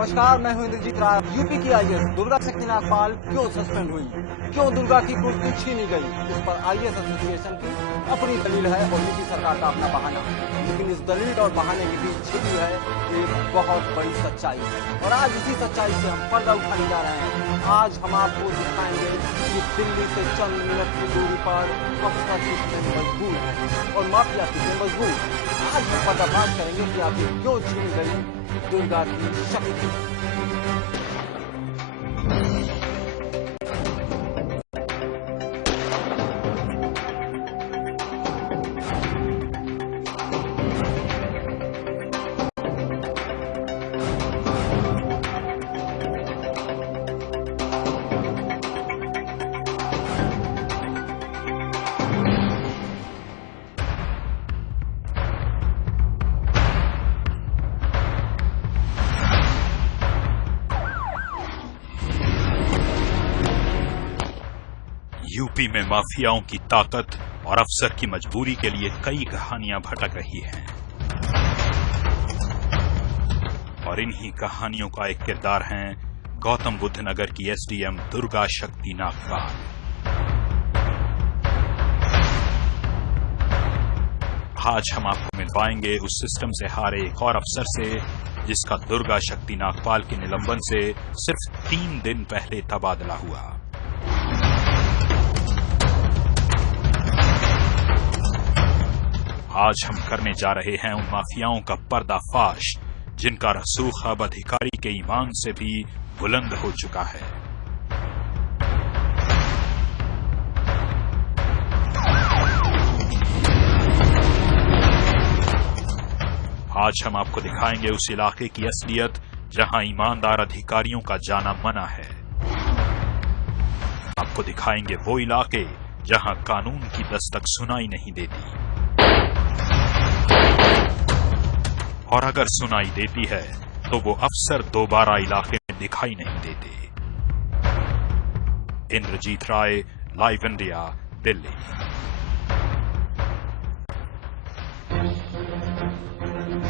नमस्कार, मैं हूं इंद्रजीत राय। यूपी की आईएएस दुर्गा शक्ति नागपाल क्यों सस्पेंड हुई, क्यों दुर्गा की कुर्सी छीनी गई, इस पर आईएएस एसोसिएशन की अपनी दलील है और यूपी सरकार का अपना बहाना। लेकिन इस दलील और बहाने के बीच छिपी है एक बहुत बड़ी सच्चाई और आज इसी सच्चाई से हम पर्दा उठाने जा रहे हैं। आज हम आपको दिखाएंगे कि दिल्ली से चंद मिनट की दूरी पर अफसर कितने मजबूर है और माफिया कितने मजबूर। आज हम पर्दाफाश करेंगे कि आखिर क्यों छीनी गई दुर्गा की शक्ति। यूपी में माफियाओं की ताकत और अफसर की मजबूरी के लिए कई कहानियां भटक रही हैं और इन्हीं कहानियों का एक किरदार है गौतम बुद्ध नगर की एसडीएम दुर्गा शक्ति नागपाल। आज हम आपको मिलवाएंगे उस सिस्टम से हारे एक और अफसर से जिसका दुर्गा शक्ति नागपाल के निलंबन से सिर्फ 3 दिन पहले तबादला हुआ। आज हम करने जा रहे हैं उन माफियाओं का पर्दाफाश जिनका रसूख अब अधिकारी के ईमान से भी बुलंद हो चुका है। आज हम आपको दिखाएंगे उस इलाके की असलियत जहां ईमानदार अधिकारियों का जाना मना है। आपको दिखाएंगे वो इलाके जहां कानून की दस्तक सुनाई नहीं देती और अगर सुनाई देती है तो वो अफसर दोबारा इलाके में दिखाई नहीं देते। इंद्रजीत राय, लाइव इंडिया, दिल्ली।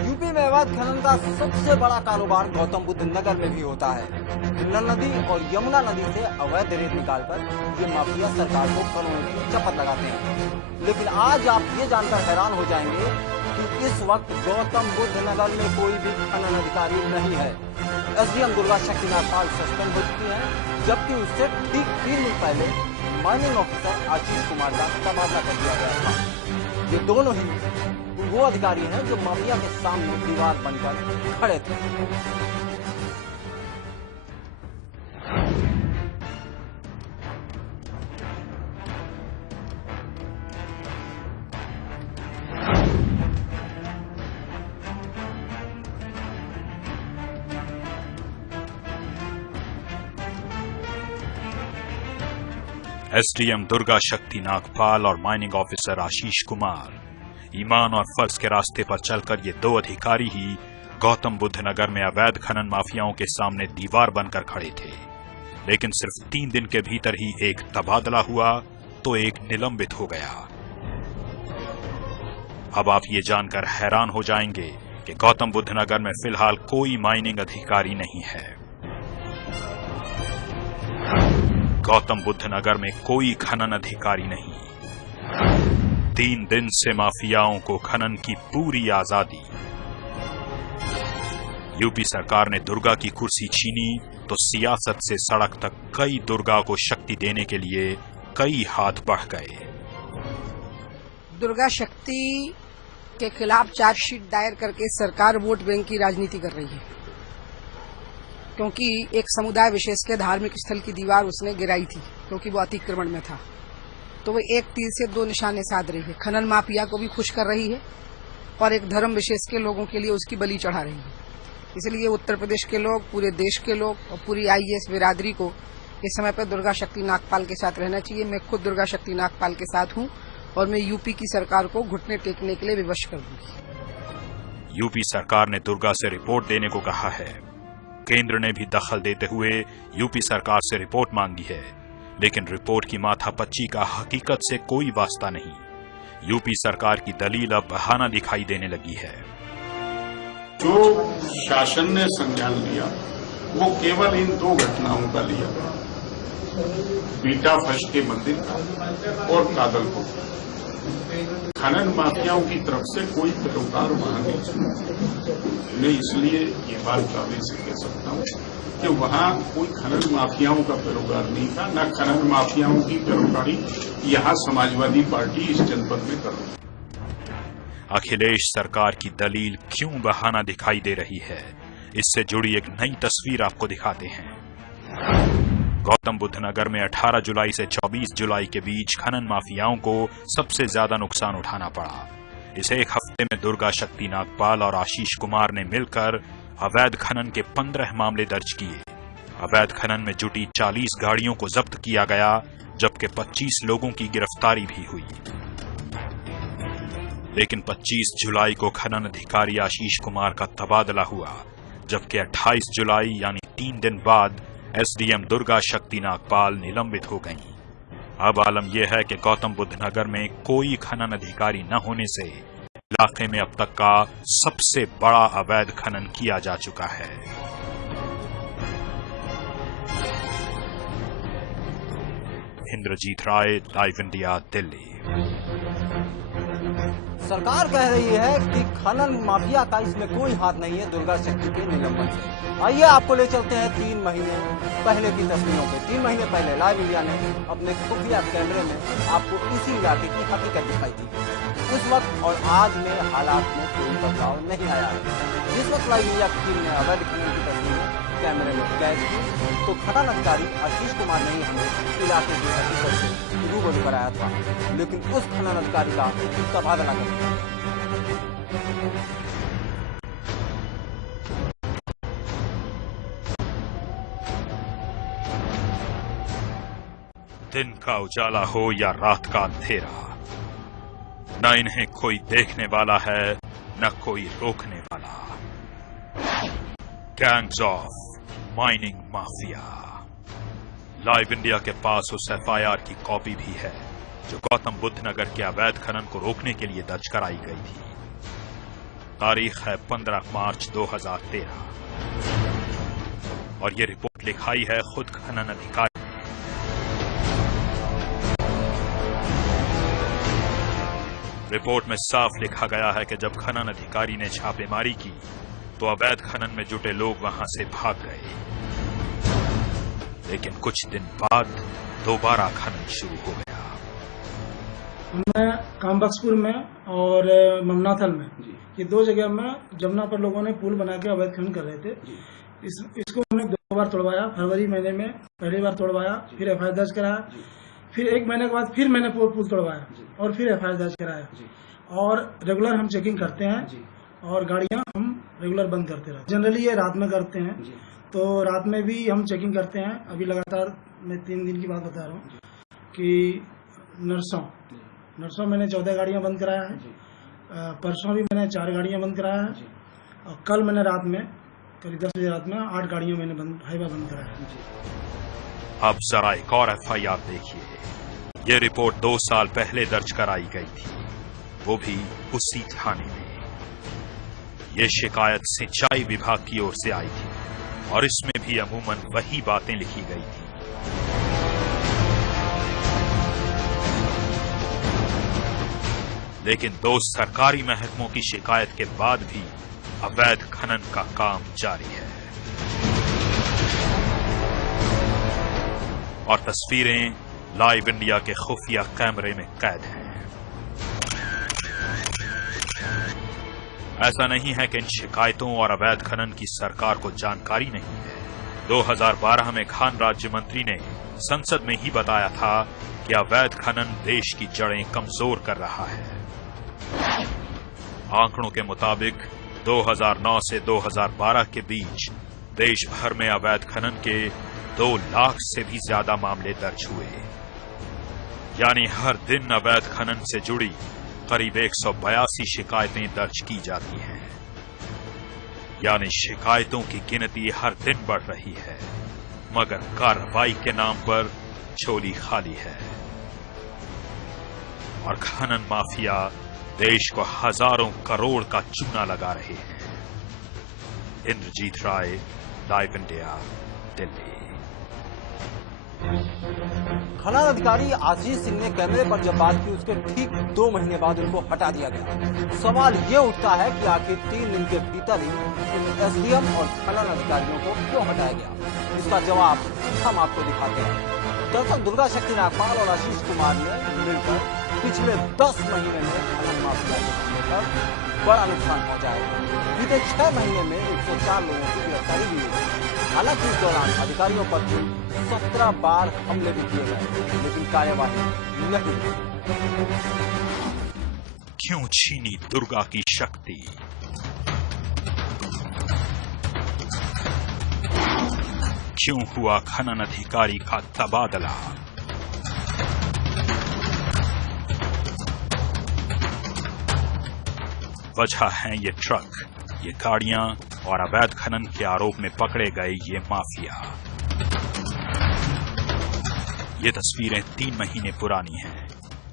यूपी में अवैध खनन का सबसे बड़ा कारोबार गौतम बुद्ध नगर में भी होता है। हिरन नदी और यमुना नदी से अवैध रेत निकालकर ये माफिया सरकार को कानून की शपथ लगाते हैं। लेकिन आज आप ये जानकर हैरान हो जाएंगे कि इस वक्त गौतम बुद्ध नगर में कोई भी खनन अधिकारी नहीं है। एसडीएम दुर्गा शक्ति नागपाल सस्पेंड हो चुकी है, जबकि उससे ठीक 3 दिन पहले माइनिंग ऑफिसर आशीष कुमार का तबादला कर दिया गया था। ये दोनों ही वो अधिकारी हैं जो माफिया के सामने दीवार बनकर खड़े थे। एसडीएम दुर्गा शक्ति नागपाल और माइनिंग ऑफिसर आशीष कुमार, ईमान और फर्ज के रास्ते पर चलकर ये 2 अधिकारी ही गौतम बुद्ध नगर में अवैध खनन माफियाओं के सामने दीवार बनकर खड़े थे। लेकिन सिर्फ 3 दिन के भीतर ही एक तबादला हुआ तो एक निलंबित हो गया। अब आप ये जानकर हैरान हो जाएंगे कि गौतम बुद्ध नगर में फिलहाल कोई माइनिंग अधिकारी नहीं है। गौतम बुद्ध नगर में कोई खनन अधिकारी नहीं। 3 दिन से माफियाओं को खनन की पूरी आजादी। यूपी सरकार ने दुर्गा की कुर्सी छीनी तो सियासत से सड़क तक कई दुर्गा को शक्ति देने के लिए कई हाथ बढ़ गए। दुर्गा शक्ति के खिलाफ चार्जशीट दायर करके सरकार वोट बैंक की राजनीति कर रही है, क्योंकि एक समुदाय विशेष के धार्मिक स्थल की दीवार उसने गिराई थी क्योंकि वो अतिक्रमण में था। तो वो एक तीर से 2 निशाने साध रही है। खनन माफिया को भी खुश कर रही है और एक धर्म विशेष के लोगों के लिए उसकी बलि चढ़ा रही है। इसलिए उत्तर प्रदेश के लोग, पूरे देश के लोग और पूरी आईएएस बिरादरी को इस समय पर दुर्गा शक्ति नागपाल के साथ रहना चाहिए। मैं खुद दुर्गा शक्ति नागपाल के साथ हूँ और मैं यूपी की सरकार को घुटने टेकने के लिए विवश कर दूंगी। यूपी सरकार ने दुर्गा से रिपोर्ट देने को कहा है। केंद्र ने भी दखल देते हुए यूपी सरकार से रिपोर्ट मांगी है, लेकिन रिपोर्ट की माथापच्ची का हकीकत से कोई वास्ता नहीं। यूपी सरकार की दलील अब बहाना दिखाई देने लगी है। जो शासन ने संज्ञान लिया वो केवल इन 2 घटनाओं का लिया गया, बीटा फश के मंदिर का और कादलपुर। खनन माफियाओं की तरफ से कोई पैरोकार वहां नहीं चला। मैं इसलिए ये बात दावे से कह सकता हूं कि वहां कोई खनन माफियाओं का पैरोकार नहीं था, न खनन माफियाओं की पैरोकारी यहां समाजवादी पार्टी इस जनपद में कर रही है। अखिलेश सरकार की दलील क्यों बहाना दिखाई दे रही है, इससे जुड़ी एक नई तस्वीर आपको दिखाते हैं। गौतम बुद्ध नगर में 18 जुलाई से 24 जुलाई के बीच खनन माफियाओं को सबसे ज्यादा नुकसान उठाना पड़ा। इस एक हफ्ते में दुर्गा शक्ति नागपाल और आशीष कुमार ने मिलकर अवैध खनन के 15 मामले दर्ज किए। अवैध खनन में जुटी 40 गाड़ियों को जब्त किया गया, जबकि 25 लोगों की गिरफ्तारी भी हुई। लेकिन 25 जुलाई को खनन अधिकारी आशीष कुमार का तबादला हुआ, जबकि 28 जुलाई यानी 3 दिन बाद एसडीएम दुर्गा शक्ति नागपाल निलंबित हो गईं। अब आलम यह है कि गौतम बुद्ध नगर में कोई खनन अधिकारी न होने से इलाके में अब तक का सबसे बड़ा अवैध खनन किया जा चुका है। इंद्रजीत राय, लाइव इंडिया, दिल्ली। सरकार कह रही है कि खनन माफिया का इसमें कोई हाथ नहीं है दुर्गा शक्ति के निलंबन से। आइए आपको ले चलते हैं 3 महीने पहले की तस्वीरों पे। 3 महीने पहले लाइव इंडिया ने अपने खुफिया कैमरे में आपको इसी इलाके की हकीकत दिखाई थी। उस वक्त और आज में हालात में कोई बदलाव नहीं आया है। जिस वक्त लाइव इंडिया की टीम ने अवैध खनन की तस्वीरें कैमरे में कैद की, तो खनन अधिकारी आशीष कुमार ने हमें इलाके की हकीकत से रूबरू कराया था, लेकिन उस खनन अधिकारी का तबादला कर दिया। दिन का उजाला हो या रात का अंधेरा, न इन्हें कोई देखने वाला है न कोई रोकने वाला। Gangs of mining mafia. Live India के पास उस एफआईआर की कॉपी भी है जो गौतम बुद्ध नगर के अवैध खनन को रोकने के लिए दर्ज कराई गई थी। तारीख है 15 मार्च 2013 और ये रिपोर्ट लिखाई है खुद खनन अधिकारी। रिपोर्ट में साफ लिखा गया है कि जब खनन अधिकारी ने छापेमारी की तो अवैध खनन में जुटे लोग वहां से भाग गए, लेकिन कुछ दिन बाद दोबारा खनन शुरू हो गया। मैं कामबख्शपुर में और ममनाथल में, ये 2 जगह में जमुना पर लोगों ने पुल बना के अवैध खनन कर रहे थे। इसको हमने 2 बार तोड़वाया। फरवरी महीने में पहली बार तोड़वाया, फिर एफआईआर दर्ज कराया, फिर 1 महीने के बाद फिर मैंने पुल तोड़वाया और फिर एफआईआर दर्ज कराया। और रेगुलर हम चेकिंग करते हैं और गाड़ियां हम रेगुलर बंद करते रहते हैं। जनरली ये रात में करते हैं, तो रात में भी हम चेकिंग करते हैं। अभी लगातार मैं 3 दिन की बात बता रहा हूँ कि नरसों मैंने 14 गाड़ियां बंद कराया है। परसों भी मैंने 4 गाड़ियां बंद कराया है और कल मैंने रात में करीब 10 बजे रात में 8 गाड़ियां मैंने हाईवा बंद कराया है। अब जरा एक और एफआईआर देखिए। ये रिपोर्ट 2 साल पहले दर्ज कराई गई थी, वो भी उसी थाने में। ये शिकायत सिंचाई विभाग की ओर से आई थी और इसमें भी अमूमन वही बातें लिखी गई थी। लेकिन 2 सरकारी महकमों की शिकायत के बाद भी अवैध खनन का काम जारी है और तस्वीरें लाइव इंडिया के खुफिया कैमरे में कैद हैं। ऐसा नहीं है कि इन शिकायतों और अवैध खनन की सरकार को जानकारी नहीं है। 2012 में खान राज्य मंत्री ने संसद में ही बताया था कि अवैध खनन देश की जड़ें कमजोर कर रहा है। आंकड़ों के मुताबिक 2009 से 2012 के बीच देश भर में अवैध खनन के 2 लाख से भी ज्यादा मामले दर्ज हुए, यानी हर दिन अवैध खनन से जुड़ी करीब 182 शिकायतें दर्ज की जाती हैं। यानी शिकायतों की गिनती हर दिन बढ़ रही है, मगर कार्रवाई के नाम पर झोली खाली है। और खनन माफिया देश को हजारों करोड़ का चूना लगा रहे हैं। इंद्रजीत राय, लाइव इंडिया, दिल्ली। खनन अधिकारी आशीष सिंह ने कैमरे पर जब बात की उसके ठीक 2 महीने बाद उनको हटा दिया गया। सवाल ये उठता है कि आखिर 3 दिन के भीतर ही इन एसडीएम और खनन अधिकारियों को क्यों हटाया गया? इसका जवाब हम आपको दिखाते हैं। दरअसल दुर्गा शक्ति नागपाल और आशीष कुमार ने मिलकर पिछले 10 महीने में खनन माफिया को बड़ा नुकसान पहुंचाया है। बीते 6 महीने में 104 लोगों की गिरफ्तारी हुई है। हालांकि इस दौरान अधिकारियों पर 17 बार हमले भी किए गए, लेकिन कार्यवाही नहीं हुई। क्यों छीनी दुर्गा की शक्ति? क्यों हुआ खनन अधिकारी का तबादला? वजह है ये ट्रक, ये गाड़ियां और अवैध खनन के आरोप में पकड़े गए ये माफिया। ये तस्वीरें 3 महीने पुरानी हैं।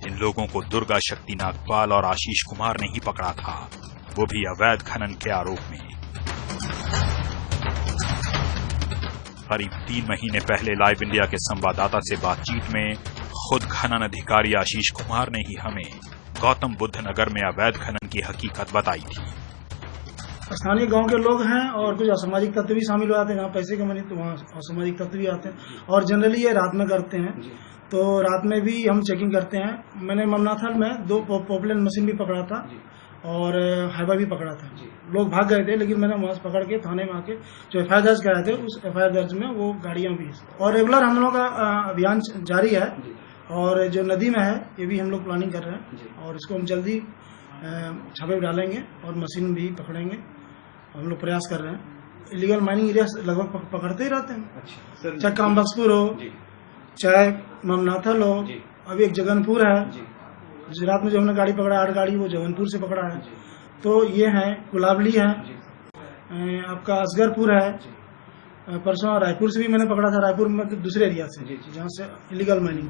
इन लोगों को दुर्गा शक्ति नागपाल और आशीष कुमार ने ही पकड़ा था, वो भी अवैध खनन के आरोप में। करीब 3 महीने पहले लाइव इंडिया के संवाददाता से बातचीत में खुद खनन अधिकारी आशीष कुमार ने ही हमें गौतम बुद्ध नगर में अवैध खनन की हकीकत बताई थी। स्थानीय गांव के लोग हैं और कुछ असामाजिक तत्व भी शामिल हो जाते हैं। जहाँ पैसे कमाने तो वहाँ असामाजिक तत्व भी आते हैं और जनरली ये रात में करते हैं। तो रात में भी हम चेकिंग करते हैं। मैंने ममनाथल में 2 पॉपुलर मशीन भी पकड़ा था और हाइवा भी पकड़ा था। लोग भाग गए थे, लेकिन मैंने वहाँ से पकड़ के थाने में आके जो एफआईआर दर्ज कराए थे, उस एफआईआर दर्ज में वो गाड़ियाँ भी। और रेगुलर हम लोग का अभियान जारी है और जो नदी में है ये भी हम लोग प्लानिंग कर रहे हैं और इसको हम जल्दी छापे डालेंगे और मशीन भी पकड़ेंगे। हम लोग प्रयास कर रहे हैं। इलीगल माइनिंग एरिया लगभग पकड़ते ही रहते हैं। अच्छा। चाहे कामबख्सपुर हो, चाहे ममनाथल हो, अभी एक जगनपुर है। गुजरात में जो हमने गाड़ी पकड़ा 8 गाड़ी, वो जगनपुर से पकड़ा है। तो ये है गुलाबली है, आपका असगरपुर है। परसों रायपुर से भी मैंने पकड़ा था, रायपुर में दूसरे एरिया से जहाँ से इलीगल माइनिंग।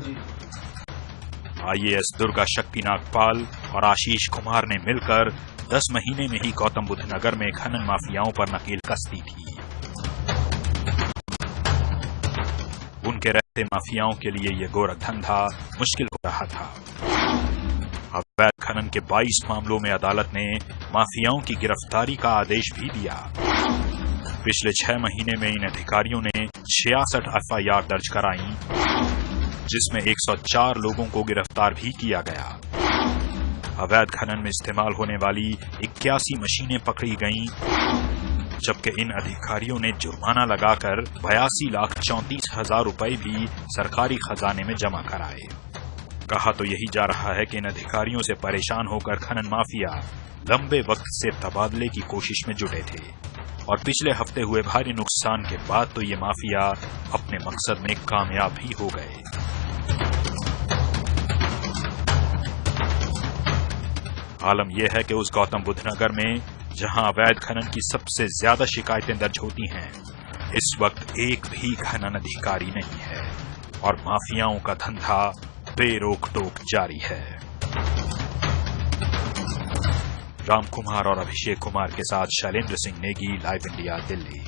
आईएएस दुर्गा शक्ति नागपाल और आशीष कुमार ने मिलकर 10 महीने में ही गौतम बुद्ध नगर में खनन माफियाओं पर नकेल कसती थी। उनके रहते माफियाओं के लिए ये गोरख धंधा मुश्किल हो रहा था। अवैध खनन के 22 मामलों में अदालत ने माफियाओं की गिरफ्तारी का आदेश भी दिया। पिछले 6 महीने में इन अधिकारियों ने 66 एफआईआर दर्ज कराई, जिसमें 104 लोगों को गिरफ्तार भी किया गया। अवैध खनन में इस्तेमाल होने वाली 81 मशीनें पकड़ी गईं, जबकि इन अधिकारियों ने जुर्माना लगाकर 82,34,000 रुपए भी सरकारी खजाने में जमा कराए। कहा तो यही जा रहा है कि इन अधिकारियों से परेशान होकर खनन माफिया लंबे वक्त से तबादले की कोशिश में जुटे थे और पिछले हफ्ते हुए भारी नुकसान के बाद तो ये माफिया अपने मकसद में कामयाब भी हो गए। आलम यह है कि उस गौतम बुद्ध नगर में जहां अवैध खनन की सबसे ज्यादा शिकायतें दर्ज होती हैं, इस वक्त एक भी खनन अधिकारी नहीं है और माफियाओं का धंधा बेरोक टोक जारी है। राम कुमार और अभिषेक कुमार के साथ शैलेंद्र सिंह नेगी, लाइव इंडिया, दिल्ली।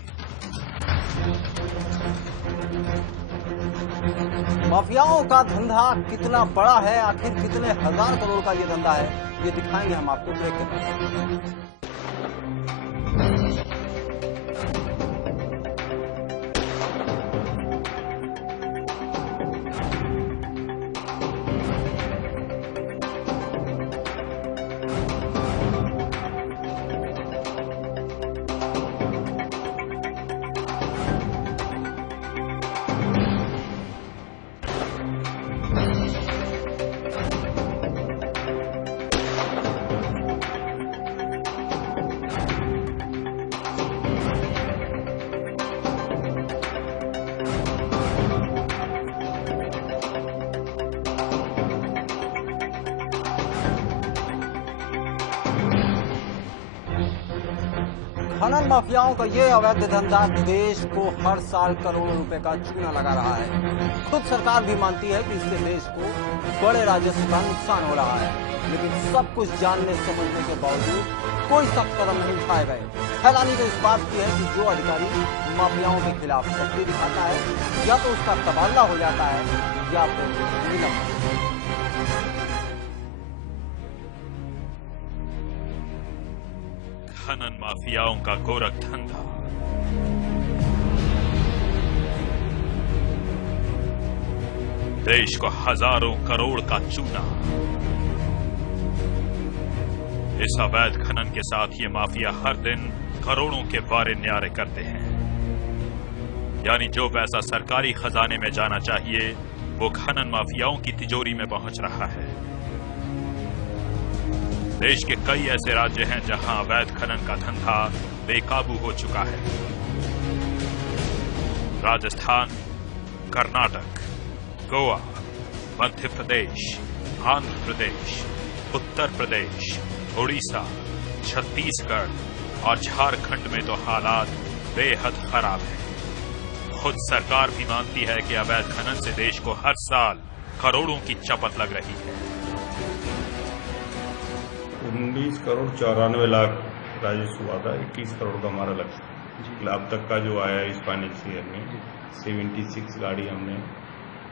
माफियाओं का धंधा कितना बड़ा है, आखिर कितने हजार करोड़ का ये धंधा है, ये दिखाएंगे हम आपको ब्रेक के बाद। खनन माफियाओं का ये अवैध धंधा देश को हर साल करोड़ों रुपए का चूना लगा रहा है। खुद सरकार भी मानती है कि इससे देश को बड़े राजस्व का नुकसान हो रहा है, लेकिन सब कुछ जानने समझने के बावजूद कोई सख्त कदम नहीं उठाए गए। हैरानी तो इस बात की है कि जो अधिकारी माफियाओं के खिलाफ शक्ति दिखाता है या तो उसका तबादला हो जाता है या फिर निलंबित। खनन माफियाओं का गोरख धंधा। देश को हजारों करोड़ का चूना। इस अवैध खनन के साथ ये माफिया हर दिन करोड़ों के वारे न्यारे करते हैं। यानी जो पैसा सरकारी खजाने में जाना चाहिए वो खनन माफियाओं की तिजोरी में पहुंच रहा है। देश के कई ऐसे राज्य हैं जहां अवैध खनन का धंधा बेकाबू हो चुका है। राजस्थान, कर्नाटक, गोवा, मध्य प्रदेश, आंध्र प्रदेश, उत्तर प्रदेश, उड़ीसा, छत्तीसगढ़ और झारखंड में तो हालात बेहद खराब हैं। खुद सरकार भी मानती है कि अवैध खनन से देश को हर साल करोड़ों की चपत लग रही है। 19 करोड़ 94 लाख राजस्व हुआ था। 21 करोड़ का हमारा लक्ष्य। अब तक का जो आया इस फाइनेंशियल ईयर में 76 गाड़ी हमने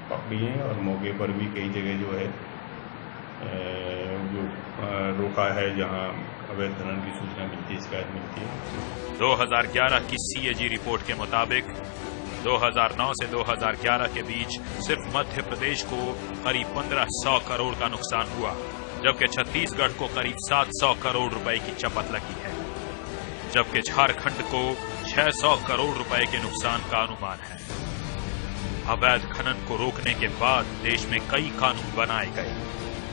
पकड़ी है और मौके पर भी कई जगह जो है जो रोका है जहां अवैध खनन की सूचना मिलती है, शिकायत मिलती है। 2011 की सीएजी रिपोर्ट के मुताबिक 2009 से 2011 के बीच सिर्फ मध्य प्रदेश को करीब 1500 करोड़ का नुकसान हुआ, जबकि छत्तीसगढ़ को करीब 700 करोड़ रुपए की चपत लगी है, जबकि झारखंड को 600 करोड़ रुपए के नुकसान का अनुमान है। अवैध खनन को रोकने के बाद देश में कई कानून बनाए गए,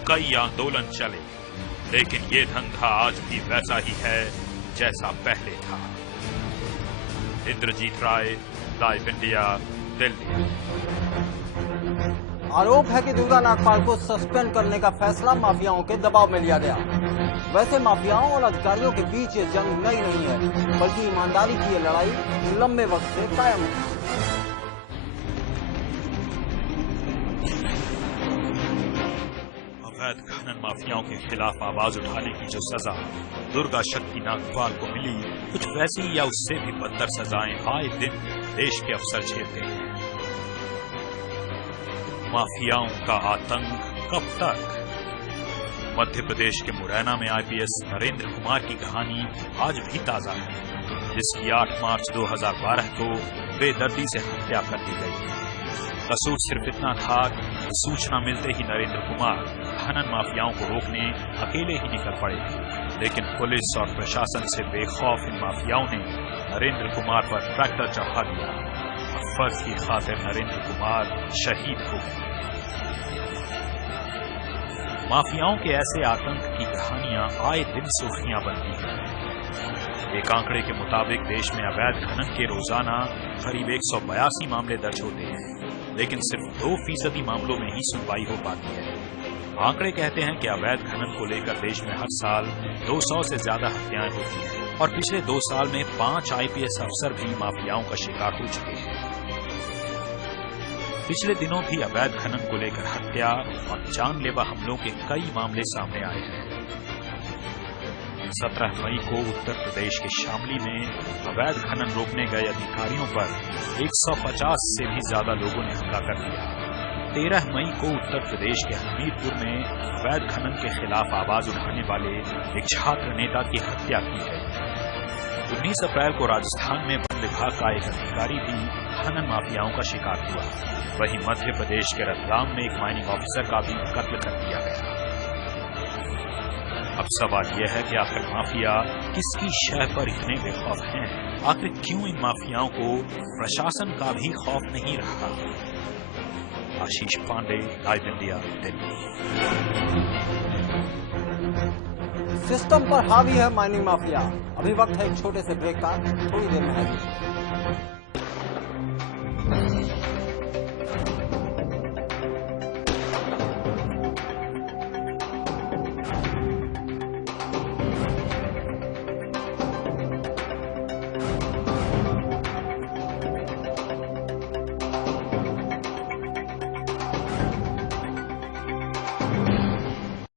कई आंदोलन चले, लेकिन ये धंधा आज भी वैसा ही है जैसा पहले था। इंद्रजीत राय, लाइव इंडिया, दिल्ली। आरोप है कि दुर्गा नागपाल को सस्पेंड करने का फैसला माफियाओं के दबाव में लिया गया। वैसे माफियाओं और अधिकारियों के बीच ये जंग नई नहीं है, बल्कि ईमानदारी की ये लड़ाई लंबे वक्त से कायम है। अवैध खनन माफियाओं के खिलाफ आवाज उठाने की जो सजा दुर्गा शक्ति नागपाल को मिली, कुछ वैसी या उससे भी बदतर सजाएं आए दिन देश के अफसर झेलते हैं। माफियाओं का आतंक कब तक? मध्य प्रदेश के मुरैना में आईपीएस नरेंद्र कुमार की कहानी आज भी ताजा है, जिसकी 8 मार्च 2012 को बेदर्दी से हत्या कर दी गई। कसूर सिर्फ इतना था कि सूचना मिलते ही नरेंद्र कुमार खनन माफियाओं को रोकने अकेले ही निकल पड़े, लेकिन पुलिस और प्रशासन से बेखौफ इन माफियाओं ने नरेंद्र कुमार पर ट्रैक्टर चढ़ा दिया और फर्ज की खातिर नरेंद्र कुमार शहीद हो गए। माफियाओं के ऐसे आतंक की कहानियां आए दिन सुर्खियां बनती हैं। एक आंकड़े के मुताबिक देश में अवैध खनन के रोजाना करीब 182 मामले दर्ज होते हैं, लेकिन सिर्फ 2% मामलों में ही सुनवाई हो पाती है। आंकड़े कहते हैं कि अवैध खनन को लेकर देश में हर साल 200 से ज्यादा हत्याएं होती हैं और पिछले 2 साल में 5 आईपीएस अफसर भी माफियाओं का शिकार हो चुके हैं। पिछले दिनों भी अवैध खनन को लेकर हत्या और जानलेवा हमलों के कई मामले सामने आए हैं। 17 मई को उत्तर प्रदेश के शामली में अवैध खनन रोकने गए अधिकारियों पर 150 से भी ज्यादा लोगों ने हमला कर दिया। 13 मई को उत्तर प्रदेश के हमीरपुर में अवैध खनन के खिलाफ आवाज उठाने वाले एक छात्र नेता की हत्या की गई। 19 अप्रैल को राजस्थान में वन विभाग का एक अधिकारी भी खनन माफियाओं का शिकार हुआ। वहीं मध्य प्रदेश के रतलाम में एक माइनिंग ऑफिसर का भी कत्ल कर दिया गया। अब सवाल यह है कि आखिर माफिया किसकी शह पर इतने बेखौफ हैं? आखिर क्यों इन माफियाओं को प्रशासन का भी खौफ नहीं रहा? Ashish Pandey, live India, Delhi. System पर हावी है माइनिंग माफिया। अभी वक्त है एक छोटे से ब्रेक का, थोड़ी देर में है।